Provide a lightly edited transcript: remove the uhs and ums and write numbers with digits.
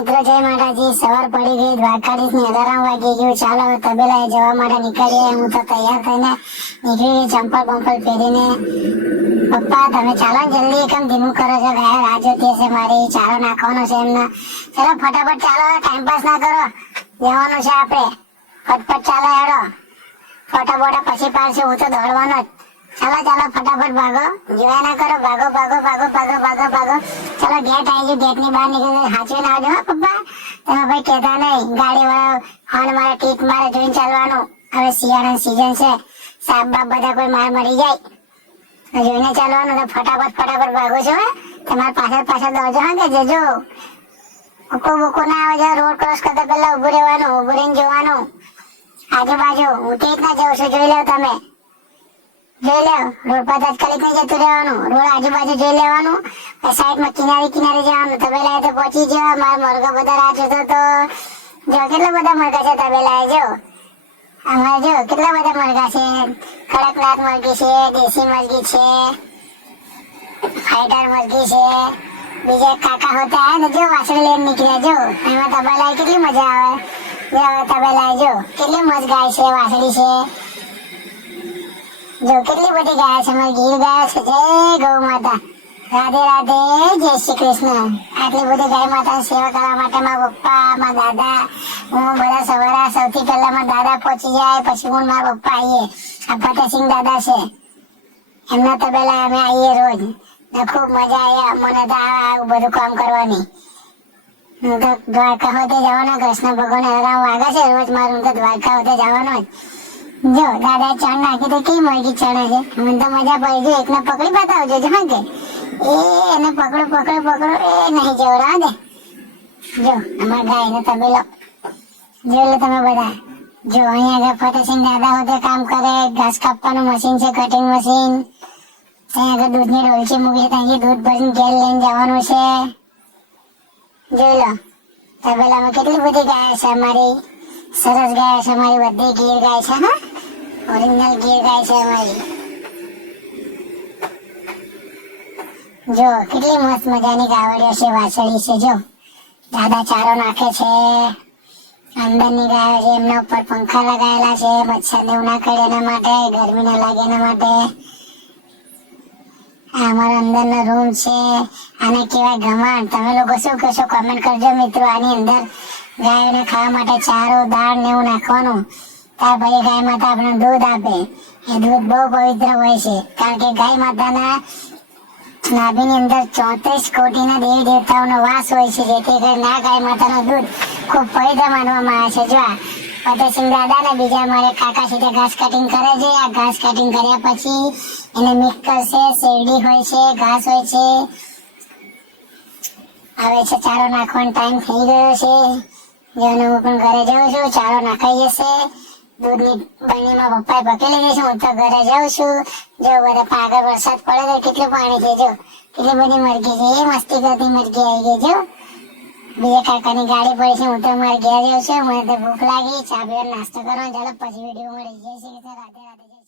મિત્રો, જય માતાજી। સવાર પડી ગઈ, દ્વારકાધીશની અલાર્મ વાગી ગયું। ચાલો તબેલાએ જવા માટે નીકળીએ। હું તો તૈયાર થઈને નીકળી, ચંપલ બંપલ પહેરીને। પપ્પા તમે ચાલો જલ્દી, કેમ ધીમું કરો છો? ગાય રાહ જોતી હશે મારી, ચાલો નાખવાનો છે એમને। ચલો ફટાફટ ચાલો, ટાઈમ પાસ ના કરો, જવાનું છે આપણે। ફટફટ ચાલો હેડો, ફોટા બોટા પછી પાડશે, હું તો દોડવાનો જ। ચાલો ચાલો ફટાફટ ભાગો, જોયા ના કરો, ભાગો ભાગો ભાગો ભાગો ભાગો ભાગો। ચાલો ગેટ આવી ગયું, ગેટ ની બહાર નીકળી, હાચવીને આવજો હા પપ્પા। તમે ભાઈ કહેતા નહીં, ગાડી વાળો હોર્ન મારે, ટીટ મારે, જોઈને ચાલવાનું। હવે શિયાળાની સીઝન છે, સાપ બાપ બધા કોઈ માર મરી જાય, જોઈને ચાલવાનું। તો ફટાફટ ફટાફટ ભાગો છો હે, તમારે પાછળ પાછળ દોડજો હા, કે જજો ઉકો બુકો ના આવે, રોડ ક્રોસ કરતા પહેલા ઉભું રહેવાનું, ઉભું રહીને જોવાનું આજુબાજુ। હું તે રીતના જઉં છું, જોઈ લો તમે, જોઈ લો, રોડ પર તાત્કાલિક નહીં જતું રહેવાનું, રોડ આજુબાજુ જોઈ લેવાનું, સાઈડમાં કિનારે કિનારે જવાનું। તબેલાએ તો પહોંચી જાવ, મારા મરઘા બધા રાહ જોતો તો જો કેટલા બધા મરઘા છે તબેલાએ, જો અમારે જો કેટલા બધા મરઘા છે, કડકનાથ મરઘી છે, દેશી મરઘી છે, ફાઈટર મરઘી છે, બીજા કાકા હોતા હે ને, જો વાસળી લઈને નીકળ્યા, જો એમાં તબેલાએ કેટલી મજા આવે। જો તબેલાએ જો કેટલી મસ્ત ગાય છે, વાસળી છે, જો કેટલી બધી ગાય છે, મારી ગીર ગાય છે। જય ગૌ માતા, રાધે રાધે, જય શ્રી કૃષ્ણ। આટલી બધી ગાય માતાની સેવા કરવા માટે મારા પપ્પા, મારા દાદા, હું બધા સવારે સૌથી પહેલા મારા દાદા પહોંચી જાય, પછી હું મારા પપ્પા આવીએ। આ ફતેહસિંહ દાદા છે, એમના તબેલા અમે આવીએ રોજ, ને ખૂબ મજા આવે મને તો આવું બધું કામ કરવાની। હું તો દ્વારકા હોતે જવાનો, કૃષ્ણ ભગવાન અલાર્મ વાગે છે રોજ મારું, હું તો દ્વારકા હોતે જવાનો જ। જો દાદા ચણ નાખી તો કેવી મરઘી ચણે છે, મને તો મજા પડી ગઈ। એકને પકડી બતાવજો જો હા, કે એને પકડો પકડો પકડો, એ નહીં જવડા દે। જો અમારા ગાયનો તબેલો જોઈ લો તમે બધા। જો અહીંયા આગળ ફતેહસિંહ દાદા હોતે કામ કરે, ઘાસ કાપવાનું મશીન છે, કટિંગ મશીન, ત્યાં આગળ દૂધની ડોલચી મૂકી છે, ત્યાંથી દૂધ ભરીને ઘેર લઈને જવાનું છે। જોઈ લો તબેલામાં કેટલી બધી ગાય છે અમારી, સરસ ગાય છે અમારી, બધી ગીર ગાય છે હા, ઓરિજિનલ ગીર ગાય છે અમારી। જો કેટલી મસ્ત મજાની ગાવડીઓ છે, વાછળી છે। જો દાદા ચારો નાખે છે, અંદરની ગાયો છે, એમના ઉપર પંખા લગાવેલા છે, મચ્છર ને એવું ના કરે એના માટે, ગરમી ના લાગે એના માટે। આ અમારો અંદરનો રૂમ છે, આને કહેવાય ગમાણ। તમે લોકો શું કહેશો કોમેન્ટ કરજો મિત્રો। આની અંદર ગાયોને ખાવા માટે ચારો, દાળ ને એવું નાખવાનું, ત્યાર પછી ગાય માતા આપણને દૂધ આપે। એ દૂધ બહુ પવિત્ર હોય છે, કારણ કે ગાય માતાના નાભીની અંદર 34 કોટીના દેવી દેવતાઓનો વાસ હોય છે, જેથી કરીને આ ગાય માતાનું દૂધ ખૂબ પવિત્ર માનવામાં આવે છે। જો આ ફતેહસિંહ દાદા ને બીજા મારે કાકા છે, ઘાસ કટિંગ કરે છે। આ ઘાસ કટિંગ કર્યા પછી એને મિક્સ કરશે, શેરડી હોય છે, ઘાસ હોય છે। હવે છે ચારો નાખવાનો ટાઈમ થઈ ગયો છે, જેને હું પણ ઘરે જાઉં છું, ચારો નાખાઈ જશે। દૂધની બરણીમાં પપ્પાએ પકેલી ગઈ છે, હું તો ઘરે જાઉં છું। જો બધા આગળ વરસાદ પડે તો કેટલું પાણી છે, જો કેટલી બધી મરઘી છે, એ મસ્તી કરતી મરઘી આવી ગઈ। જો બીજા કાકાની ગાડી પડી છે, હું તો મારે ઘેર જાઉં છું, મને તો ભૂખ લાગી, ચા પીવાનો નાસ્તો કરવાનો। ચાલો પછી વિડીયો મળી, જય શ્રી કૃષ્ણ, રાધે રાધે।